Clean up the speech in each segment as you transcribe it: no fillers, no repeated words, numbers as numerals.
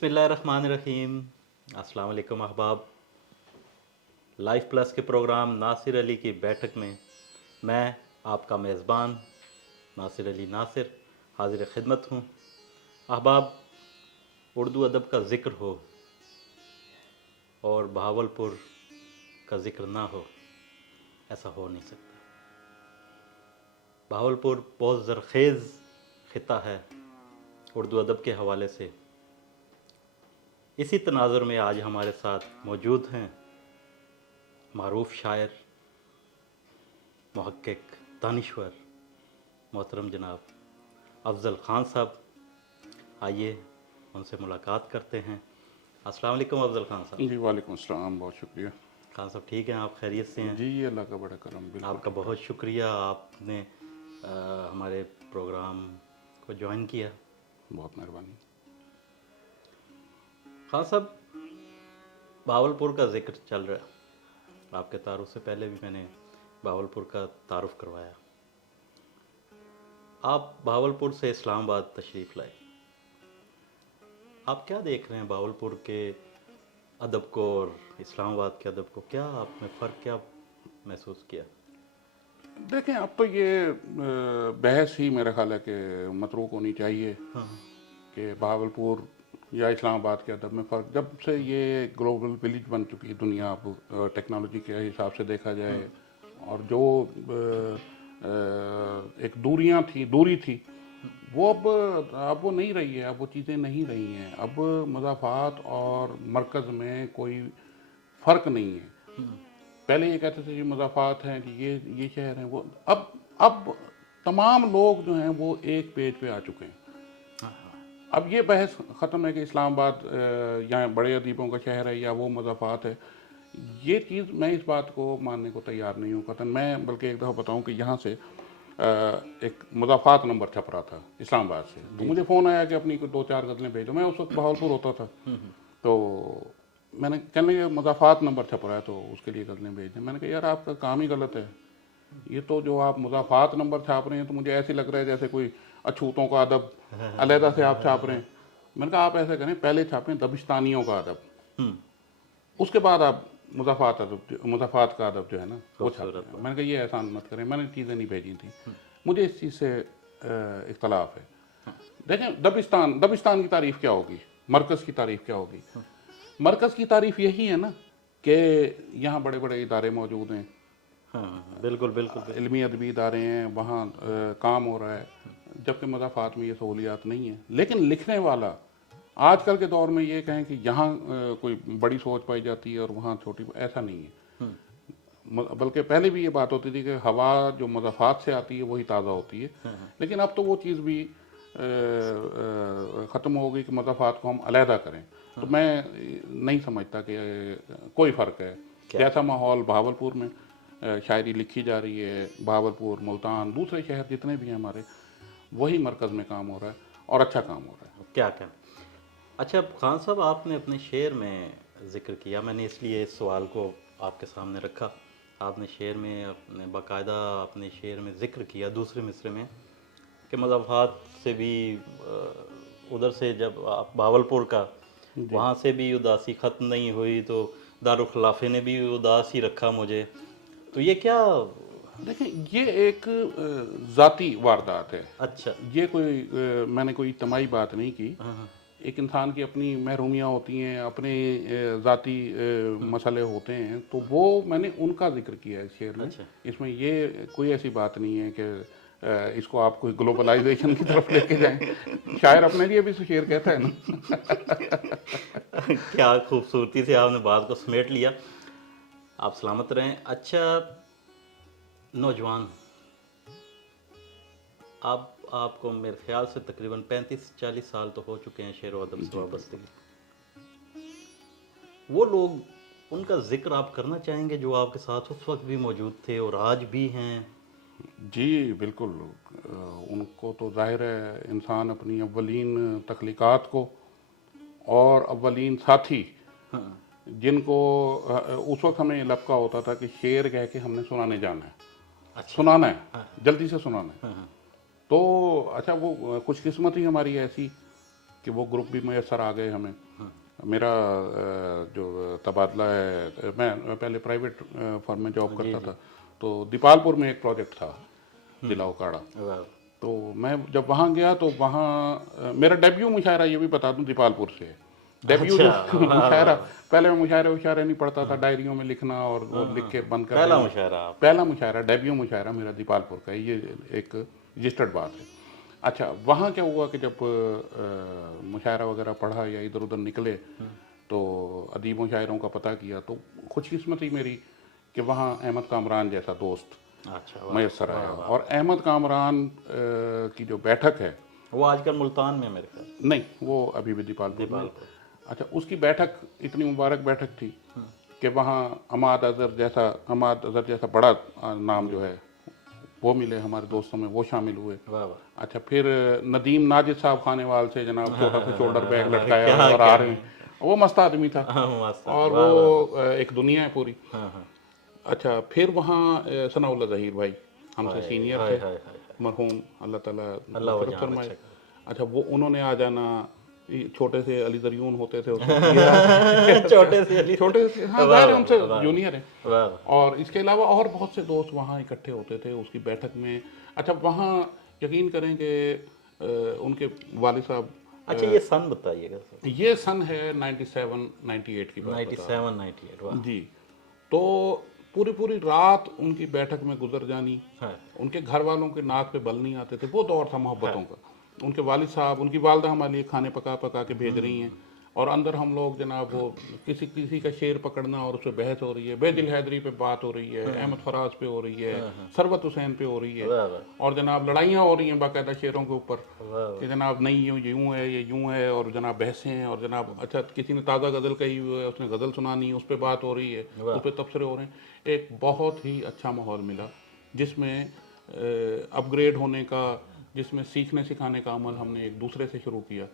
بسم اللہ الرحمن الرحیم. السلام علیکم احباب. لائف پلس کے پروگرام ناصر علی کی بیٹھک میں میں آپ کا میزبان ناصر علی ناصر حاضر خدمت ہوں. احباب، اردو ادب کا ذکر ہو اور بہاولپور کا ذکر نہ ہو، ایسا ہو نہیں سکتا. بہاولپور بہت زرخیز خطہ ہے اردو ادب کے حوالے سے. اسی تناظر میں آج ہمارے ساتھ موجود ہیں معروف شاعر، محقق، دانشور محترم جناب افضل خان صاحب. آئیے ان سے ملاقات کرتے ہیں. السلام علیکم افضل خان صاحب. جی وعلیکم السلام، بہت شکریہ. خان صاحب ٹھیک ہیں؟ آپ خیریت سے ہیں؟ جی اللہ کا بڑا کرم. بالکل آپ کا بہت شکریہ، آپ نے ہمارے پروگرام کو جوائن کیا. بہت مہربانی. خان صاحب، بہاولپور کا ذکر چل رہا ہے. آپ کے تعارف سے پہلے بھی میں نے بہاولپور کا تعارف کروایا. آپ بہاولپور سے اسلام آباد تشریف لائے. آپ کیا دیکھ رہے ہیں بہاولپور کے ادب کو اور اسلام آباد کے ادب کو؟ کیا آپ نے فرق کیا محسوس کیا؟ دیکھیں، اب تو یہ بحث ہی میرا خیال ہے کہ متروک ہونی چاہیے کہ بہاولپور یا اسلام آباد کے ادب میں فرق. جب سے یہ گلوبل ولیج بن چکی ہے دنیا، اب ٹیکنالوجی کے حساب سے دیکھا جائے، اور جو ایک دوری تھی وہ اب وہ نہیں رہی ہے. اب وہ چیزیں نہیں رہی ہیں. اب مضافات اور مرکز میں کوئی فرق نہیں ہے. پہلے یہ کہتے تھے کہ مضافات ہیں کہ یہ شہر ہیں، وہ اب تمام لوگ جو ہیں وہ ایک پیج پہ آ چکے ہیں. اب یہ بحث ختم ہے کہ اسلام آباد یا بڑے ادیبوں کا شہر ہے یا وہ مضافات ہے. یہ چیز میں اس بات کو ماننے کو تیار نہیں ہوں قطعاً. میں بلکہ ایک دفعہ بتاؤں کہ یہاں سے ایک مضافات نمبر چھپ رہا تھا اسلام آباد سے، تو مجھے فون آیا کہ اپنی 2-4 غزلیں بھیجو. میں اس وقت بہاولپور ہوتا تھا، تو میں نے کہنے لگا مضافات نمبر چھپ رہا ہے تو اس کے لیے غزلیں بھیج دیں. میں نے کہا یار آپ کا کام ہی غلط ہے. یہ تو جو آپ مضافات نمبر چھاپ رہے ہیں تو مجھے ایسے لگ رہا ہے جیسے کوئی اچھوتوں کا ادب علیحدہ سے آپ چھاپ رہے ہیں. میں نے کہا آپ ایسا کریں، پہلے چھاپیں دبستانیوں کا ادب، اس کے بعد آپ مضافات کا ادب جو ہے نا وہ چھاپیں. میں نے کہا یہ احسان مت کریں. میں نے چیزیں نہیں بھیجی تھیں. مجھے اس چیز سے اختلاف ہے. دیکھیں، دبستان کی تعریف کیا ہوگی، مرکز کی تعریف کیا ہوگی؟ مرکز کی تعریف یہی ہے نا کہ یہاں بڑے بڑے ادارے موجود ہیں. بالکل بالکل. علمی ادبی ادارے ہیں، وہاں کام ہو رہا ہے. جبکہ مضافات میں یہ سہولیات نہیں ہیں. لیکن لکھنے والا آج کل کے دور میں یہ کہیں کہ یہاں کوئی بڑی سوچ پائی جاتی ہے اور وہاں چھوٹی، ایسا نہیں ہے. بلکہ پہلے بھی یہ بات ہوتی تھی کہ ہوا جو مضافات سے آتی ہے وہی تازہ ہوتی ہے. لیکن اب تو وہ چیز بھی ختم ہو گئی کہ مضافات کو ہم علیحدہ کریں. تو میں نہیں سمجھتا کہ کوئی فرق ہے. جیسا ماحول بہاولپور میں شاعری لکھی جا رہی ہے، بہاولپور، ملتان، دوسرے شہر جتنے بھی ہیں ہمارے، وہی مرکز میں کام ہو رہا ہے اور اچھا کام ہو رہا ہے. کیا اچھا خان صاحب، آپ نے اپنے شعر میں ذکر کیا، میں نے اس لیے اس سوال کو آپ کے سامنے رکھا. آپ نے شعر میں اپنے باقاعدہ اپنے شعر میں ذکر کیا دوسرے مصرے میں کہ مضافات سے بھی ادھر سے جب آپ بہاولپور کا وہاں سے بھی اداسی ختم نہیں ہوئی تو دارالخلافے نے بھی اداس ہی رکھا مجھے. تو یہ کیا؟ دیکھیں، یہ ایک ذاتی واردات ہے. اچھا، یہ کوئی میں نے کوئی اجتماعی بات نہیں کی. ایک انسان کی اپنی محرومیاں ہوتی ہیں، اپنے ذاتی مسئلے ہوتے ہیں، تو وہ میں نے ان کا ذکر کیا ہے اس شعر میں. اس میں یہ کوئی ایسی بات نہیں ہے کہ اس کو آپ کوئی گلوبلائزیشن کی طرف لے کے جائیں. شاعر اپنے لیے بھی شعر کہتا ہے نا. کیا خوبصورتی سے آپ نے بات کو سمیٹ لیا. آپ سلامت رہیں. اچھا نوجوان، آپ کو میرے خیال سے تقریباً 35-40 سال تو ہو چکے ہیں شعر و ادب سے وابستگی. وہ لوگ، ان کا ذکر آپ کرنا چاہیں گے جو آپ کے ساتھ اس وقت بھی موجود تھے اور آج بھی ہیں؟ جی بالکل. ان کو تو ظاہر ہے انسان اپنی اولین تخلیقات کو اور اولین ساتھی جن کو اس وقت ہمیں لپکا ہوتا تھا کہ شعر کہہ کے ہم نے سنانے جانا ہے، سنانا ہے، جلدی سے سنانا ہے. تو اچھا وہ خوش قسمتی ہماری ایسی کہ وہ گروپ بھی میسر آ گئے ہمیں. میرا جو تبادلہ ہے، میں پہلے پرائیویٹ فرم میں جاب کرتا تھا، تو دیپال پور میں ایک پروجیکٹ تھا ضلع اوکاڑا. تو میں جب وہاں گیا تو وہاں میرا ڈیبیو مشاعرہ، یہ بھی بتا دوں، دیپال پور سے ہے. ڈیبیو جو مشاعرہ، پہلے میں مشاعرے نہیں پڑھتا تھا، ڈائریوں میں لکھنا اور وہ لکھ کے بند کر دینا. پہلا مشاعرہ، ڈیبیو مشاعرہ میرا دیپال پور کا ہے. یہ ایک رجسٹرڈ بات ہے. اچھا، وہاں کیا ہوا کہ جب مشاعرہ وغیرہ پڑھا یا ادھر ادھر نکلے تو ادیب مشاعروں کا پتہ کیا، تو خوش قسمتی میری کہ وہاں احمد کامران جیسا دوست میسر آیا. اور احمد کامران کی جو بیٹھک ہے، وہ آج کل ملتان میں میرے خیال نہیں، وہ ابھی بھی دیپال پور میں. اچھا، اس کی بیٹھک اتنی مبارک بیٹھک تھی کہ وہاں عماد اظہر جیسا بڑا نام جو ہے وہ ملے ہمارے دوستوں میں، وہ شامل ہوئے. اچھا، پھر ندیم ناجد صاحب خانے وال سے جناب، چھوٹا سا شولڈر بیگ لٹکایا اور آ رہے ہیں. وہ مست آدمی تھا اور وہ ایک دنیا ہے پوری. اچھا، پھر وہاں ثناء اللہ ظہیر بھائی ہم سے سینئر تھے، مرحوم، اللہ تعالیٰ مغفرت فرمائے. اچھا، وہ انہوں نے آ جانا. چھوٹے سے علی دریون ہوتے تھے چھوٹے سے، ہاں ظاہر ہم سے جونیئر ہیں. اور اس کے علاوہ اور بہت سے دوست وہاں اکٹھے ہوتے تھے اس کی بیٹھک میں. اچھا، وہاں یقین کریں کہ ان کے والد صاحب. اچھا، یہ سن بتائیے گا. یہ سن ہے 97-98 کی بات. 97-98 جی. تو پوری رات ان کی بیٹھک میں گزر جانی. ان کے گھر والوں کے ناک پہ بل نہیں آتے تھے. وہ دور تھا محبتوں کا. ان کے والد صاحب، ان کی والدہ ہمارے لیے کھانے پکا کے بھیج رہی ہیں، اور اندر ہم لوگ جناب وہ کسی کا شعر پکڑنا اور اس پہ بحث ہو رہی ہے. بیدل حیدری پہ بات ہو رہی ہے، احمد فراز پہ ہو رہی ہے، ثروت حسین پہ ہو رہی ہے، اور جناب لڑائیاں ہو رہی ہیں باقاعدہ شعروں کے اوپر کہ جناب نہیں یوں ہے، یہ یوں ہے، اور جناب بحثیں ہیں. اور جناب اچھا، کسی نے تازہ غزل کہی ہوئی ہے، اس نے غزل سنانی، اس پہ بات ہو رہی ہے، اس پہ تبصرے ہو رہے ہیں. ایک بہت ہی اچھا ماحول ملا جس میں اپ گریڈ ہونے کا، جس میں سیکھنے سکھانے کا عمل ہم نے ایک دوسرے سے شروع کیا.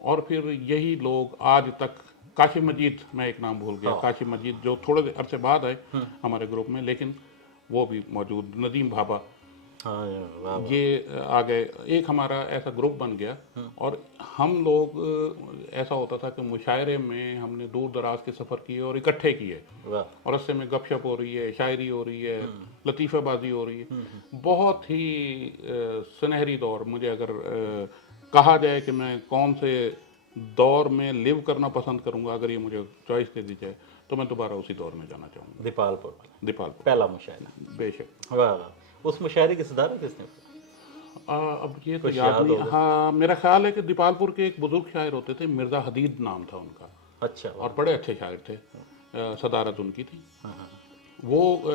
اور پھر یہی لوگ آج تک، کاشف مجید، میں ایک نام بھول گیا، کاشف مجید جو تھوڑے عرصے بعد آئے ہمارے گروپ میں، لیکن وہ بھی موجود. ندیم بھابا، یہ آ گئے. ایک ہمارا ایسا گروپ بن گیا. اور ہم لوگ، ایسا ہوتا تھا کہ مشاعرے میں ہم نے دور دراز کے سفر کیے اور اکٹھے کیے، اور رستے میں گپ شپ ہو رہی ہے، شاعری ہو رہی ہے، لطیفہ بازی ہو رہی ہے. بہت ہی سنہری دور. مجھے اگر کہا جائے کہ میں کون سے دور میں لیو کرنا پسند کروں گا، اگر یہ مجھے چوائس دے دی جائے، تو میں دوبارہ اسی دور میں جانا چاہوں گا. دیپال پور پہلا مشاعرہ. بے شک. اس مشاعرے کی صدارت کس نے؟ اب یہ تو یاد نہیں. ہاں، میرا خیال ہے کہ دیپال پور کے ایک بزرگ شاعر ہوتے تھے، مرزا حدید نام تھا ان کا. اچھا. اور بڑے اچھے شاعر تھے. صدارت ان کی تھی. وہ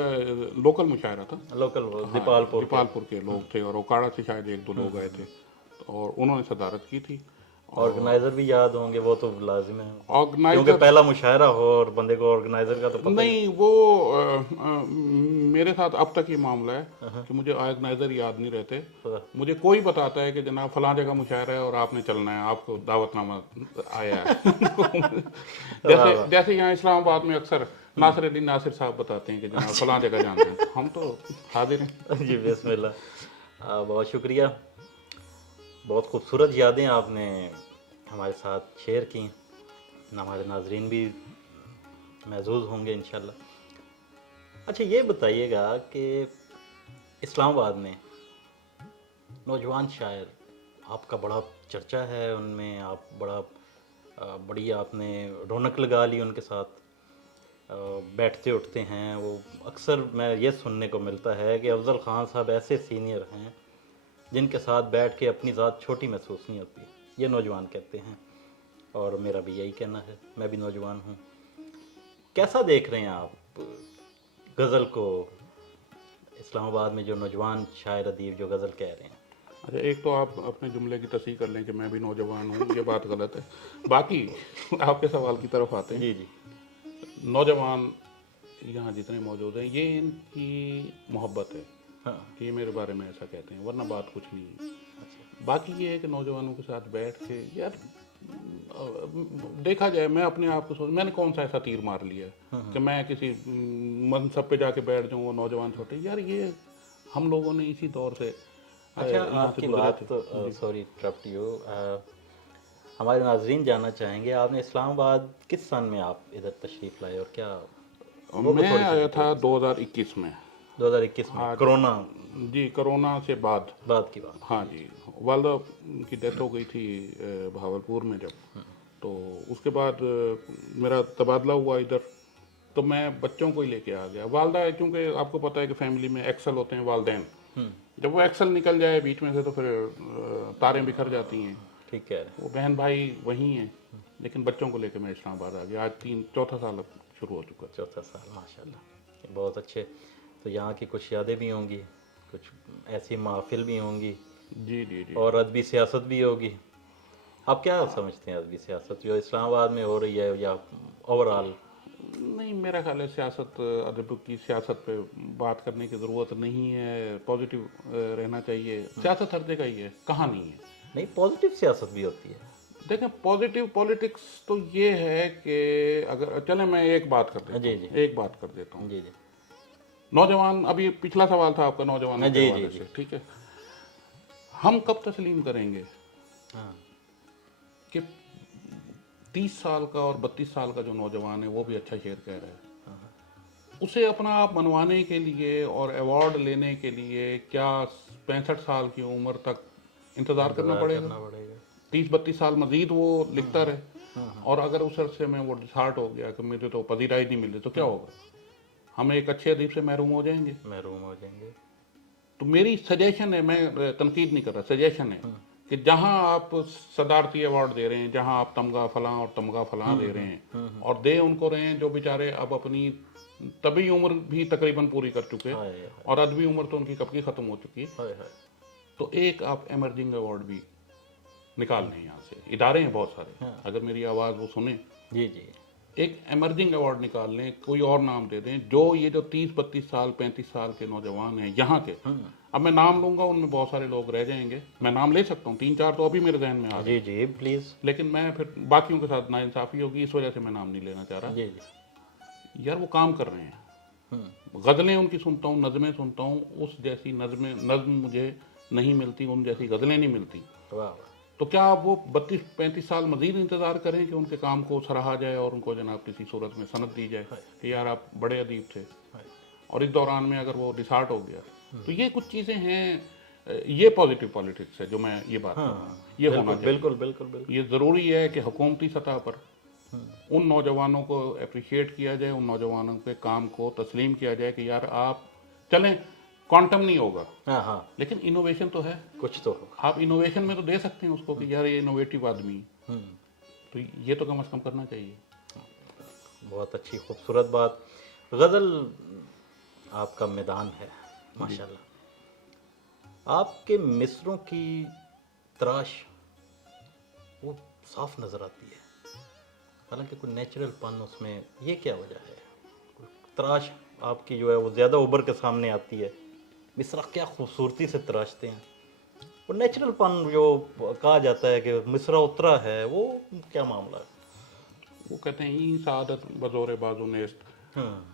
لوکل مشاعرہ تھا. لوکل دیپال پور کے لوگ تھے، اور اوکاڑا سے شاید ایک دو لوگ آئے تھے، اور انہوں نے صدارت کی تھی. آرگنائزر بھی یاد ہوں گے، وہ تو لازم ہے، کیونکہ پہلا مشاعرہ ہو اور بندے کو آرگنائزر کا تو پتہ نہیں. وہ میرے ساتھ اب تک یہ معاملہ ہے کہ مجھے آرگنائزر یاد نہیں رہتے. مجھے کوئی بتاتا ہے کہ جناب فلاں جگہ مشاعرہ ہے اور آپ نے چلنا ہے، آپ کو دعوت نامہ آیا ہے. جیسے یہاں اسلام آباد میں اکثر ناصر الدین ناصر صاحب بتاتے ہیں کہ جناب فلاں جگہ جانا ہے، ہم تو حاضر ہیں. جی، بسم اللہ. بہت شکریہ. بہت خوبصورت یادیں آپ نے ہمارے ساتھ شیئر کی. ہمارے ناظرین بھی محظوظ ہوں گے انشاءاللہ. اچھا، یہ بتائیے گا کہ اسلام آباد میں نوجوان شاعر، آپ کا بڑا چرچا ہے ان میں، آپ بڑی آپ نے رونق لگا لی ان کے ساتھ، بیٹھتے اٹھتے ہیں. وہ اکثر میں یہ سننے کو ملتا ہے کہ افضل خان صاحب ایسے سینئر ہیں جن کے ساتھ بیٹھ کے اپنی ذات چھوٹی محسوس نہیں ہوتی. یہ نوجوان کہتے ہیں، اور میرا بھی یہی کہنا ہے. میں بھی نوجوان ہوں. کیسا دیکھ رہے ہیں آپ غزل کو اسلام آباد میں، جو نوجوان شاعر ادیب جو غزل کہہ رہے ہیں؟ اچھا، ایک تو آپ اپنے جملے کی تصحیح کر لیں کہ میں بھی نوجوان ہوں، یہ بات غلط ہے. باقی آپ کے سوال کی طرف آتے ہیں. جی. نوجوان یہاں جتنے موجود ہیں، یہ ان کی محبت ہے کہ یہ میرے بارے میں ایسا کہتے ہیں، ورنہ بات کچھ نہیں ہے. باقی یہ ہے کہ نوجوانوں کے ساتھ بیٹھ کے، یار دیکھا جائے، میں اپنے آپ کو میں نے کون سا ایسا تیر مار لیا کہ میں کسی منصب پہ جا کے بیٹھ جاؤں، وہ نوجوان چھوٹے. یار یہ ہم لوگوں نے اسی دور سے. اچھا، آپ کی بات، سوری انٹرپٹ یو، ہمارے ناظرین جاننا چاہیں گے آپ نے اسلام آباد کس سن میں آپ ادھر تشریف لائے اور کیا؟ میں آیا تھا 2021 میں. 2021 میں کرونا جی کرونا سے بعد بعد کی بات. ہاں جی. والدہ کی ڈیتھ ہو گئی تھی بہاولپور میں جب, تو اس کے بعد میرا تبادلہ ہوا ادھر, تو میں بچوں کو ہی لے کے آ گیا. والدہ چونکہ آپ کو پتہ ہے کہ فیملی میں ایکسل ہوتے ہیں والدین, جب وہ ایکسل نکل جائے بیچ میں سے تو پھر تاریں بکھر جاتی ہیں. ٹھیک ہے. وہ بہن بھائی وہی ہیں, لیکن بچوں کو لے کے میں اسلام آباد آ گیا. آج چوتھا سال اب شروع ہو چکا ہے. چوتھا سال, ماشاء اللہ, بہت اچھے. تو یہاں کی کچھ یادیں بھی ہوں گی, کچھ ایسی محافل بھی ہوں گی, جی جی جی. اور ادبی سیاست بھی ہوگی. آپ کیا سمجھتے ہیں ادبی سیاست جو اسلام آباد میں ہو رہی ہے یا اوور آل؟ نہیں, میرا خیال ہے سیاست, ادب کی سیاست پہ بات کرنے کی ضرورت نہیں ہے. پازیٹیو رہنا چاہیے. سیاست ہر جگہ ہی ہے, کہاں نہیں ہے. نہیں, پازیٹیو سیاست بھی ہوتی ہے. دیکھیں پازیٹیو پالیٹکس تو یہ ہے کہ اگر چلیں میں ایک بات کر دیتا ہوں. جی جی ایک بات کر دیتا ہوں. جی جی نوجوان, ابھی پچھلا سوال تھا آپ کا نوجوانوں کے جی حوالے جی سے, ٹھیک ہے. ہم کب تسلیم کریں گے ہاں کہ 30 سال کا اور 32 سال کا جو نوجوان ہے وہ بھی اچھا شعر کہہ رہا ہے, اسے اپنا آپ منوانے کے لیے اور ایوارڈ لینے کے لیے کیا 65 سال کی عمر تک انتظار کرنا پڑے گا؟ 30-32 سال مزید وہ لکھتا رہے, اور اگر اس عرصے میں وہ ڈسہارٹ ہو گیا کہ مجھے تو پذیرائی نہیں مل رہی, تو کیا ہوگا؟ ہم ایک اچھے ادیب سے محروم ہو جائیں گے. محروم ہو جائیں گے. تو میری سجیشن ہے, میں تنقید نہیں کر رہا, سجیشن ہے کہ جہاں آپ صدارتی ایوارڈ دے رہے ہیں, جہاں آپ تمغہ فلاں اور تمغہ فلاں دے رہے ہیں, اور دے ان کو رہے ہیں جو بیچارے اب اپنی طبی عمر بھی تقریباً پوری کر چکے, اور ادبی عمر تو ان کی کب کی ختم ہو چکی ہے, تو ایک آپ ایمرجنگ ایوارڈ بھی نکال لیں یہاں سے. ادارے ہیں بہت سارے, اگر میری آواز وہ سنیں, جی جی, ایک ایمرجنگ ایوارڈ نکال لیں, کوئی اور نام دے دیں. جو یہ جو 30-32 سال 35 سال کے نوجوان ہیں یہاں کے, اب میں نام لوں گا ان میں بہت سارے لوگ رہ جائیں گے, میں نام لے سکتا ہوں 3-4 تو ابھی میرے ذہن میں آ رہے جی جی پلیز. لیکن میں پھر باقیوں کے ساتھ ناانصافی ہوگی, اس وجہ سے میں نام نہیں لینا چاہ رہا. جی جی, یار وہ کام کر رہے ہیں, غزلیں ان کی سنتا ہوں, نظمیں سنتا ہوں, اس جیسی نظم مجھے نہیں ملتی, ان جیسی غزلیں نہیں ملتی. تو کیا آپ وہ 32-35 سال مزید انتظار کریں کہ ان کے کام کو سراہا جائے اور ان کو جناب کسی صورت میں سند دی جائے کہ یار آپ بڑے ادیب تھے, اور اس دوران میں اگر وہ ڈسہارٹ ہو گیا؟ تو یہ کچھ چیزیں ہیں, یہ پازیٹیو پالیٹکس ہے جو میں یہ بات کر رہا ہوں. یہ ہونا چاہیے. بالکل بالکل بالکل. یہ ضروری ہے کہ حکومتی سطح پر ان نوجوانوں کو اپریشیٹ کیا جائے, ان نوجوانوں کے کام کو تسلیم کیا جائے کہ یار آپ چلیں, کوانٹم نہیں ہوگا, ہاں ہاں, لیکن انوویشن تو ہے. کچھ تو ہوگا. آپ انوویشن میں تو دے سکتے ہیں اس کو کہ یار یہ انوویٹو آدمی, تو یہ تو کم از کم کرنا چاہیے. بہت اچھی خوبصورت بات. غزل آپ کا میدان ہے ماشاءاللہ. آپ کے مصروں کی تراش وہ صاف نظر آتی ہے, حالانکہ کوئی نیچرل پن اس میں, یہ کیا وجہ ہے؟ تراش آپ کی جو ہے وہ زیادہ ابھر کے سامنے آتی ہے. مصرع کیا خوبصورتی سے تراشتے ہیں, وہ نیچرل پن جو کہا جاتا ہے کہ مصرع اترا ہے, وہ کیا معاملہ ہے؟ وہ کہتے ہیں ہی سعادت بزور بازو نیست,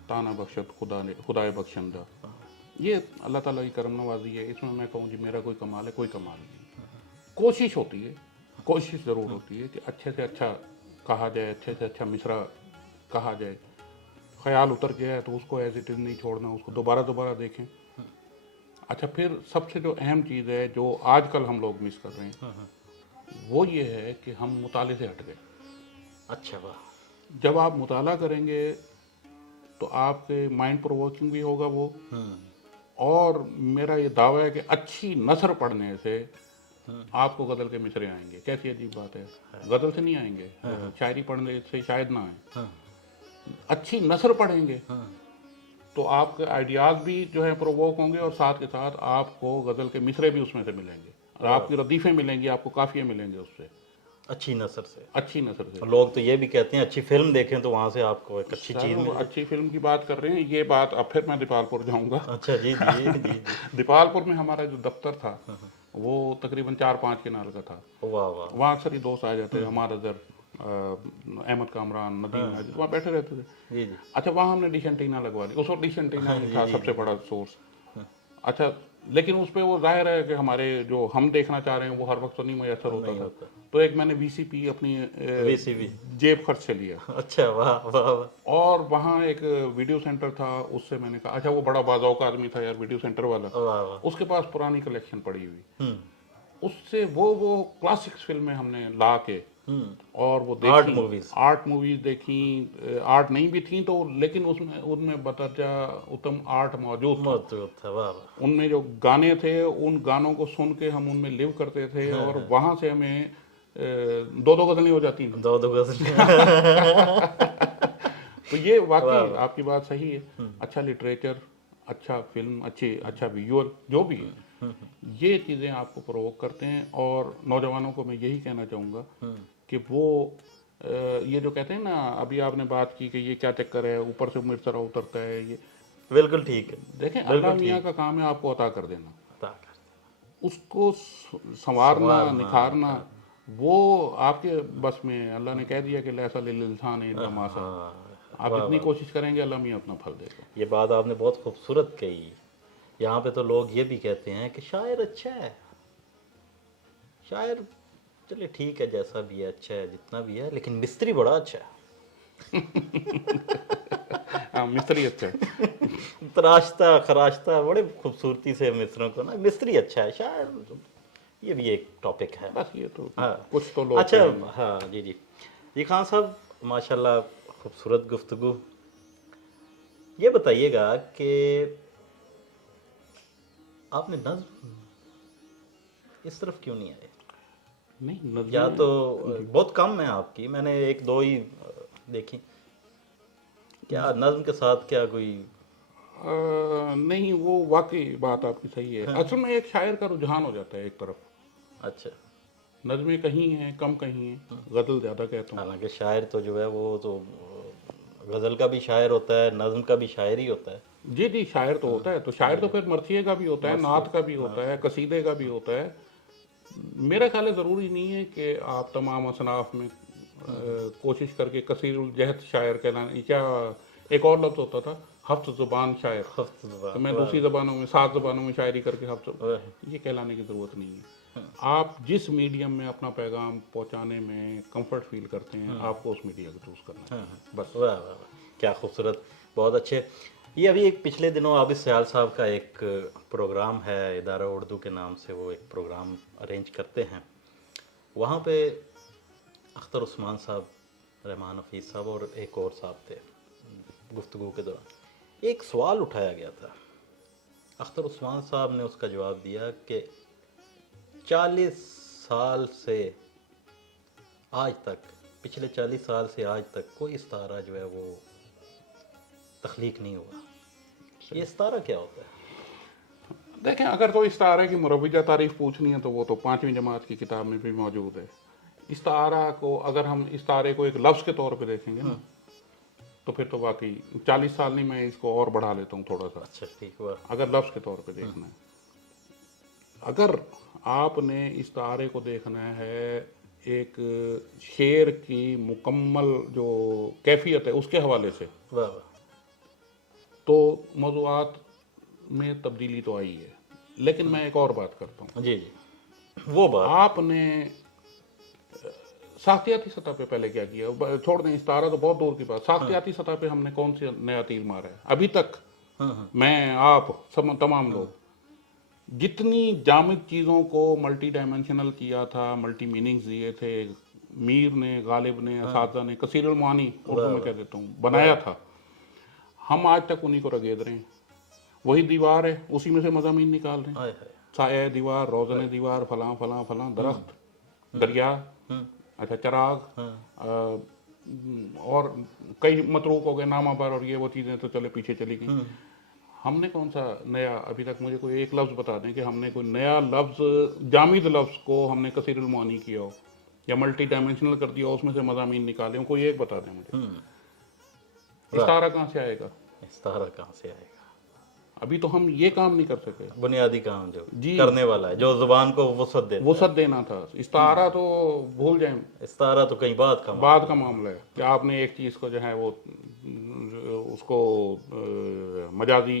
تانا بخشت خدائے بخشندہ. یہ اللہ تعالیٰ کی کرم نوازی ہے. اس میں کہوں جی میرا کوئی کمال ہے, کوئی کمال نہیں. کوشش ہوتی ہے, کوشش ضرور ہوتی ہے کہ اچھے سے اچھا کہا جائے, اچھے سے اچھا مصرع کہا جائے. خیال اتر گیا ہے تو اس کو ایز اٹ از نہیں چھوڑنا, اس کو دوبارہ دیکھیں. اچھا, پھر سب سے جو اہم چیز ہے جو آج کل ہم لوگ مس کر رہے ہیں, وہ یہ ہے کہ ہم مطالعے سے ہٹ گئے. اچھا واہ. جب آپ مطالعہ کریں گے تو آپ کے مائنڈ پرووکنگ بھی ہوگا وہ, اور میرا یہ دعویٰ ہے کہ اچھی نثر پڑھنے سے آپ کو غزل کے مصرے آئیں گے. کیسی عجیب بات ہے, غزل سے نہیں آئیں گے, شاعری پڑھنے سے شاید نہ آئیں. اچھی نثر پڑھیں گے تو آپ کے آئیڈیاز بھی جو ہے پرووک ہوں گے, اور ساتھ کے ساتھ آپ کو غزل کے مصرے بھی اس میں سے ملیں گے, اور آپ کی ردیفیں ملیں گی, آپ کو قافیے ملیں گے اس سے, اچھی نثر سے. اچھی نثر سے. لوگ تو یہ بھی کہتے ہیں اچھی فلم دیکھیں تو وہاں سے آپ کو ایک اچھی چیز ملے. اچھی فلم کی بات کر رہے ہیں, یہ بات اب پھر میں دیپال پور جاؤں گا. اچھا جی جی جی. دیپال پور میں ہمارا جو دفتر تھا وہ تقریباً 4-5 کنال کا تھا. واہ واہ. وہاں اکثر ہی دوست آ جاتے, ہمارا ادھر احمد کامران, ندیم حاجی, وہاں بیٹھے رہتے تھے. جی جی. اچھا, وہاں ہم نے ڈش اینٹینا لگوا دی. اس وقت ڈش اینٹینا تھا سب سے بڑا سورس. اچھا, لیکن اس پہ وہ ظاہر ہے کہ ہمارے جو ہم دیکھنا چاہ رہے ہیں وہ ہر وقت تو نہیں میسر ہوتا تھا. تو ایک میں نے وی سی پی اپنی VCV جیب خرچ سے لیا, اچھا واہ واہ واہ. اور وہاں ایک ویڈیو سینٹر تھا, اس سے میں نے کہا اچھا وہ بڑا باذوق آدمی تھا یار ویڈیو سینٹر والا, واہ واہ. اس کے پاس پرانی کلیکشن پڑی ہوئی, ہم اس سے وہ کلاسکس فلمیں ہم نے لا کے ہم اور وہ آرٹ دیکھی, موویز. آرٹ موویز دیکھیں, آرٹ نہیں بھی تھیں تو لیکن ان میں بتاجا اتم آرٹ موجود تھا. موجود تھا, واہ واہ. ان میں جو گانے تھے ان گانوں کو سن کے ہم ان میں لیو کرتے تھے, اور وہاں سے ہمیں 2 غزلیں ہو جاتی تھیں. 2 غزل. تو یہ واقعی آپ کی بات صحیح ہے, اچھا لٹریچر, اچھا فلم, اچھا ویژول جو بھی ہے, یہ چیزیں آپ کو پرووک کرتے ہیں. اور نوجوانوں کو میں یہی کہنا چاہوں گا کہ وہ یہ جو کہتے ہیں نا, ابھی آپ نے بات کی کہ یہ کیا چکر ہے, اوپر سے مرچرا اترتا ہے, یہ بالکل ٹھیک ہے. دیکھیں اللہ میاں کا کام ہے آپ کو عطا کر دینا, عطا کر. اس کو سنوارنا, نکھارنا, وہ آپ کے بس میں. اللہ نے کہہ دیا کہ لیسا للانسان الا ما سعی, آپ اتنی کوشش کریں گے اللہ میاں اپنا پھل دے گا. یہ بات آپ نے بہت خوبصورت کہی. یہاں پہ تو لوگ یہ بھی کہتے ہیں کہ شاعر اچھا ہے, شاعر چلے ٹھیک ہے جیسا بھی ہے, اچھا ہے جتنا بھی ہے, لیکن مستری بڑا اچھا ہے. مستری اچھا ہے, تراشتا خراشتا بڑے خوبصورتی سے مصروں کو نا, مستری اچھا ہے, شاعر یہ بھی ایک ٹاپک ہے. بس یہ تو ہاں کچھ تو لوگ اچھا. کہیں گے. ہاں جی جی جی خان صاحب, ماشاءاللہ خوبصورت گفتگو. یہ بتائیے گا کہ آپ نے نظم اس طرف کیوں نہیں آئے؟ نہیں یا تو نظمیں بہت کم ہے آپ کی, میں نے 1-2 ہی دیکھی. کیا نظم کے ساتھ کیا کوئی؟ نہیں, وہ واقعی بات آپ کی صحیح ہے. اصل میں ایک شاعر کا رجحان ہو جاتا ہے ایک طرف, اچھا. نظمیں کہیں ہیں کم, کہیں ہیں غزل زیادہ کہتا ہوں. حالانکہ شاعر تو جو ہے وہ تو غزل کا بھی شاعر ہوتا ہے, نظم کا بھی شاعر ہی ہوتا ہے. جی جی, شاعر تو ہوتا ہے, تو شاعر تو پھر مرثیے کا بھی ہوتا ہے, نعت کا بھی ہوتا ہے, قصیدے کا بھی ہوتا ہے. میرا خیال ہے ضروری نہیں ہے کہ آپ تمام اصناف میں کوشش کر کے کثیر الجہد شاعر کہلانے. کیا ایک اور لفظ ہوتا تھا, ہفت زبان شاعر, ہفت زبان. تو میں دوسری زبانوں میں 7 زبانوں میں شاعری کر کے یہ کہلانے کی ضرورت نہیں ہے. آپ جس میڈیم میں اپنا پیغام پہنچانے میں کمفرٹ فیل کرتے ہیں, آپ کو اس میڈیا کو چوز کرنا ہے بس. واہ واہ واہ, کیا خوبصورت, بہت اچھے. یہ ابھی ایک پچھلے دنوں عابد سیال صاحب کا ایک پروگرام ہے, ادارہ اردو کے نام سے وہ ایک پروگرام ارینج کرتے ہیں. وہاں پہ اختر عثمان صاحب, رحمان حفیظ صاحب اور ایک اور صاحب تھے. گفتگو کے دوران ایک سوال اٹھایا گیا تھا. اختر عثمان صاحب نے اس کا جواب دیا کہ 40 سال سے آج تک, پچھلے 40 سال سے آج تک کوئی استعارہ جو ہے وہ تخلیق نہیں ہوا. یہ استعارہ کیا ہوتا ہے؟ دیکھیں, اگر تو استعارے کی مروجہ تعریف پوچھنی ہے تو وہ تو 5ویں جماعت کی کتاب میں بھی موجود ہے. استعارہ کو اگر ہم استعارے کو ایک لفظ کے طور پہ دیکھیں گے تو پھر تو واقعی 40 سال نہیں, میں اس کو اور بڑھا لیتا ہوں تھوڑا سا. اچھا ٹھیک ہوا. اگر لفظ کے طور پہ دیکھنا ہے, اگر آپ نے استعارے کو دیکھنا ہے ایک شعر کی مکمل جو کیفیت ہے اس کے حوالے سے, واہ واہ. تو موضوعات میں تبدیلی تو آئی ہے. لیکن میں ایک اور بات کرتا ہوں. جی جی, وہ بات. آپ نے ساختیاتی سطح پہ پہلے کیا کیا, چھوڑ دیں استعارہ تو بہت دور کی بات, ساختیاتی سطح پہ ہم نے کون سی نیا تیر مارا ہے ابھی تک؟ میں, آپ, تمام لوگ جتنی جامد چیزوں کو ملٹی ڈائمینشنل کیا تھا, ملٹی میننگز دیے تھے, میر نے, غالب نے, اساتذہ نے, کثیر المعانی اردو میں کہہ دیتا ہوں, بنایا تھا, ہم آج تک انہی کو رگید رہے ہیں. وہی دیوار ہے, اسی میں سے مضامین نکال رہے ہیں. سایہ دیوار, روزن دیوار, فلاں فلاں فلاں, درخت, دریا, اچھا چراغ, اور کئی متروک ہو گئے نامہ پر, اور یہ وہ چیزیں تو چلے پیچھے چلی گئیں. ہم نے کون سا نیا, ابھی تک مجھے کوئی ایک لفظ بتا دیں کہ ہم نے کوئی نیا لفظ, جامد لفظ کو ہم نے کثیر المعانی کیا ہو یا ملٹی ڈائمینشنل کر دیا, اس میں سے مضامین نکالے ہوں, کوئی ایک بتا دیں مجھے. استعارہ کہاں سے آئے گا؟ استعارہ کہاں سے آئے گا؟ ابھی تو ہم یہ کام نہیں کر سکے. بنیادی کام جو کرنے والا ہے, جو زبان کو وسعت دینا تھا. استعارہ تو بھول جائیں, استعارہ تو کہیں بعد کا معاملہ ہے کہ آپ نے ایک چیز کو جو ہے وہ اس کو مجازی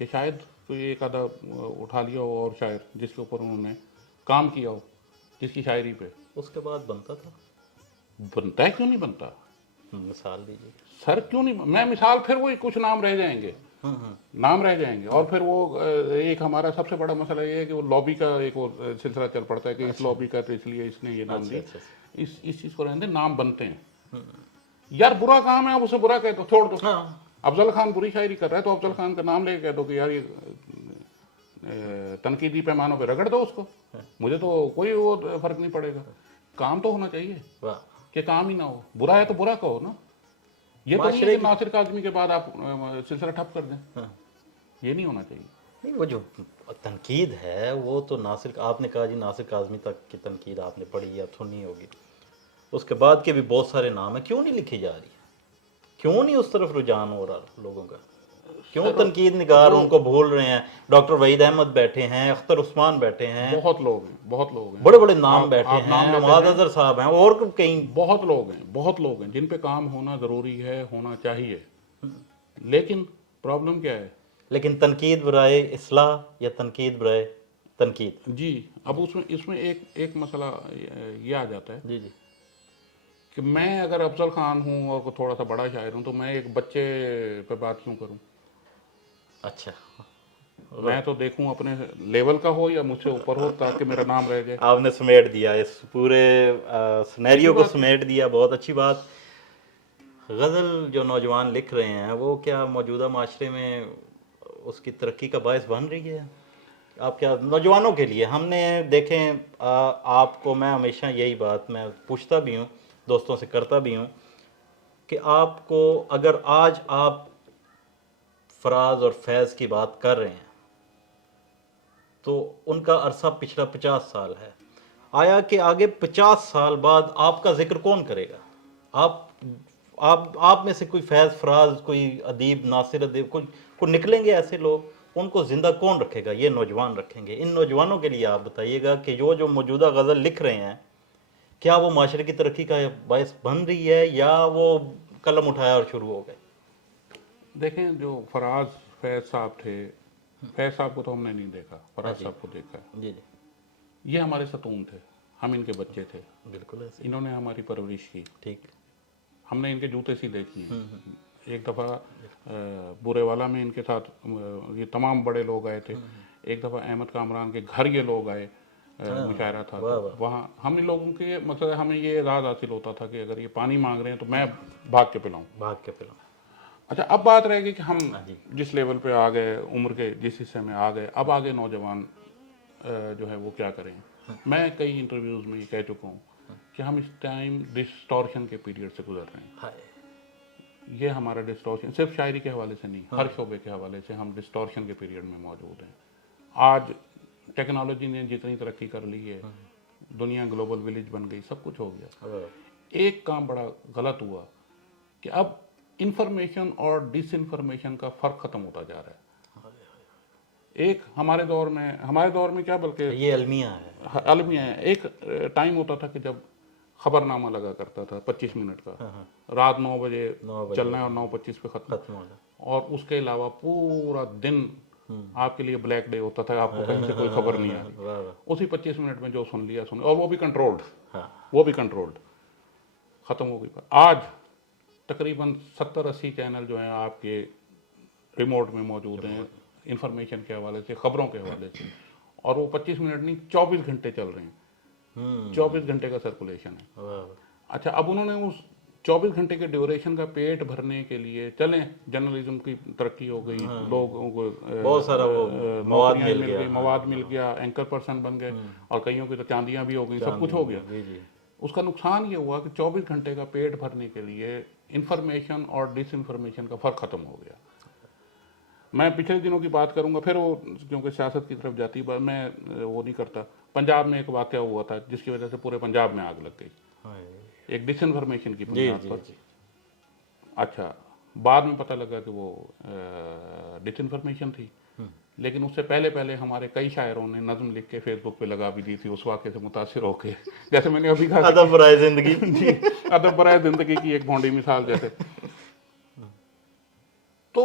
کہ شاید کوئی ایک آدھا اٹھا لیا ہو اور شاعر جس کے اوپر انہوں نے کام کیا ہو، جس کی شاعری پہ اس کے بعد بنتا تھا؟ بنتا ہے، کیوں نہیں بنتا؟ مثال دیجیے۔ سر کیوں نہیں؟ میں مثال، پھر وہی کچھ نام رہ جائیں گے، نام رہ جائیں گے، اور پھر وہ ایک ہمارا سب سے بڑا مسئلہ یہ ہے کہ وہ لابی کا ایک وہ سلسلہ چل پڑتا ہے کہ اس لابی کا تو اس لیے اس نے یہ نام دیا، اس چیز کو رہنے دیں، نام بنتے ہیں۔ یار برا کام ہے، آپ اسے برا کہہ دو، چھوڑ دو۔ افضل خان بری شاعری کر رہا ہے تو افضل خان کا نام لے کے کہہ دو کہ یار یہ تنقیدی پیمانوں پہ رگڑ دو اس کو، مجھے تو کوئی وہ فرق نہیں پڑے گا۔ کام تو ہونا چاہیے کہ کام ہی نہ ہو، برا ہے تو برا کہو نا۔ یہ تو نہیں ہے کہ ناصر کاظمی کے بعد آپ سلسلہ ٹھپ کر دیں، یہ نہیں ہونا چاہیے۔ نہیں، وہ جو تنقید ہے وہ تو ناصر، آپ نے کہا جی ناصر کاظمی تک کی تنقید آپ نے پڑھی یا سنی ہوگی، اس کے بعد کے بھی بہت سارے نام ہیں، کیوں نہیں لکھی جا رہی؟ کیوں نہیں اس طرف رجحان ہو رہا لوگوں کا؟ کیوں تنقید نگار ان کو بھول رہے ہیں؟ ڈاکٹر وحید احمد بیٹھے ہیں، اختر عثمان بیٹھے ہیں، بہت لوگ ہیں، بہت لوگ ہیں، بڑے بڑے نام بیٹھے ہیں، معاذ اظہر صاحب ہیں، اور کہیں بہت لوگ ہیں جن پہ کام ہونا ضروری ہے، ہونا چاہیے، لیکن پرابلم کیا ہے؟ لیکن تنقید برائے اصلاح یا تنقید برائے تنقید؟ جی، اب اس میں ایک مسئلہ یہ آ جاتا ہے جی جی، کہ میں اگر افضل خان ہوں اور تھوڑا سا بڑا شاعر ہوں تو میں ایک بچے پہ بات کیوں کروں؟ اچھا، میں تو دیکھوں اپنے لیول کا ہو یا مجھ سے اوپر ہو تاکہ میرا نام رہ جائے۔ آپ نے سمیٹ دیا اس پورے سنیریو کو، سمیٹ دیا، بہت اچھی بات۔ غزل جو نوجوان لکھ رہے ہیں وہ کیا موجودہ معاشرے میں اس کی ترقی کا باعث بن رہی ہے؟ آپ کیا نوجوانوں کے لیے؟ ہم نے دیکھیں، آپ کو میں ہمیشہ یہی بات میں پوچھتا بھی ہوں، دوستوں سے کرتا بھی ہوں، کہ آپ کو اگر آج آپ فراز اور فیض کی بات کر رہے ہیں تو ان کا عرصہ پچھلا 50 سال ہے، آیا کہ آگے 50 سال بعد آپ کا ذکر کون کرے گا؟ آپ میں سے کوئی فیض، فراز، کوئی ادیب، ناصر ادیب، کوئی نکلیں گے ایسے لوگ، ان کو زندہ کون رکھے گا؟ یہ نوجوان رکھیں گے۔ ان نوجوانوں کے لیے آپ بتائیے گا کہ جو موجودہ غزل لکھ رہے ہیں، کیا وہ معاشرے کی ترقی کا باعث بن رہی ہے یا وہ قلم اٹھایا اور شروع ہو گئے؟ دیکھیں، جو فراز فیض صاحب تھے، فیض صاحب کو تو ہم نے نہیں دیکھا، فراز صاحب کو دیکھا ہے۔ جی جی، یہ ہمارے ستون تھے، ہم ان کے بچے تھے، بالکل ایسے، انہوں نے ہماری پرورش کی، ٹھیک۔ ہم نے ان کے جوتے سیدھے کیے۔ ایک دفعہ برے والا میں ان کے ساتھ یہ تمام بڑے لوگ آئے تھے، ایک دفعہ احمد کامران کے گھر یہ لوگ آئے، مشاعرہ تھا، تو وہاں ہم ان لوگوں کے مقصد ہمیں یہ اعزاز حاصل ہوتا تھا کہ اگر یہ پانی مانگ رہے ہیں تو میں بھاگ کے پلاؤں۔ بھاگ کے پلاؤں۔ اچھا، اب بات رہے گی کہ ہم جس لیول پہ آ گئے، عمر کے جس حصے میں آ گئے، اب آگے نوجوان جو ہے وہ کیا کریں۔ میں کئی انٹرویوز میں یہ کہہ چکا ہوں کہ ہم اس ٹائم ڈسٹورشن کے پیریڈ سے گزر رہے ہیں۔ یہ ہمارا ڈسٹورشن صرف شاعری کے حوالے سے نہیں، ہر شعبے کے حوالے سے ہم ڈسٹورشن کے پیریڈ میں موجود ہیں۔ آج ٹیکنالوجی نے جتنی ترقی کر لی ہے، دنیا گلوبل ولیج بن گئی، سب کچھ ہو گیا۔ ایک کام بڑا غلط ہوا کہ اب انفارمیشن اور ڈس انفارمیشن کا فرق ختم ہوتا جا رہا ہے۔ ایک ہمارے دور میں کیا، بلکہ یہ المیہ ہے، المیہ ہے۔ ایک ٹائم ہوتا تھا کہ جب خبر نامہ لگا کرتا تھا 25 منٹ کا، رات 9 بجے چلنا ہے اور 9:25 پہ ختم ہونا، اور اس کے علاوہ پورا دن آپ کے لیے بلیک ڈے ہوتا تھا، آپ کو کہیں سے کوئی خبر نہیں آ رہی۔ اسی 25 منٹ میں جو سن لیا، اور وہ بھی کنٹرولڈ ختم ہو گئی۔ آج تقریباً 70-80 چینل جو ہیں آپ کے ریموٹ میں موجود ہیں، انفارمیشن کے حوالے سے، خبروں کے حوالے سے، اور وہ 25 منٹ نہیں 24 گھنٹے چل رہے ہیں۔ 24 گھنٹے کا سرکولیشن ہے۔ اچھا، اب انہوں نے اس 24 گھنٹے کے ڈیوریشن کا پیٹ بھرنے کے لیے، چلیں جرنلزم کی ترقی ہو گئی، لوگوں کو بہت سارا نوکریاں مل گئی، مواد مل گیا، اینکر پرسن بن گئے، اور کئیوں کی تو چاندیاں بھی ہو گئی، سب کچھ ہو گیا۔ اس کا نقصان یہ ہوا کہ 24 گھنٹے کا پیٹ بھرنے کے لیے انفارمیشن اور ڈس انفارمیشن کا فرق ختم ہو گیا۔ میں پچھلے دنوں کی بات کروں گا، پھر وہ کیونکہ سیاست کی طرف جاتی ہے میں وہ نہیں کرتا۔ پنجاب میں ایک واقعہ ہوا تھا جس کی وجہ سے پورے پنجاب میں آگ لگ گئی، ایک ڈس انفارمیشن کی بنیاد پر۔ اچھا، بعد میں پتہ لگا کہ وہ ڈس انفارمیشن تھی، لیکن اس سے پہلے ہمارے کئی شاعروں نے نظم لکھ کے فیس بک پہ لگا بھی دی تھی اس واقعے سے متاثر ہو کے، جیسے میں نے ابھی کہا ادب برائے زندگی۔ جی، ادب برائے زندگی کی ایک بھونڈی مثال جیسے۔ تو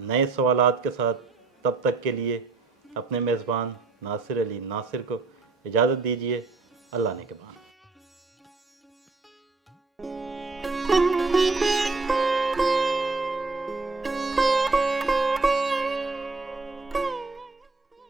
نئے سوالات کے ساتھ، تب تک کے لیے اپنے میزبان ناصر علی ناصر کو اجازت دیجیے۔ اللہ نے کے بعد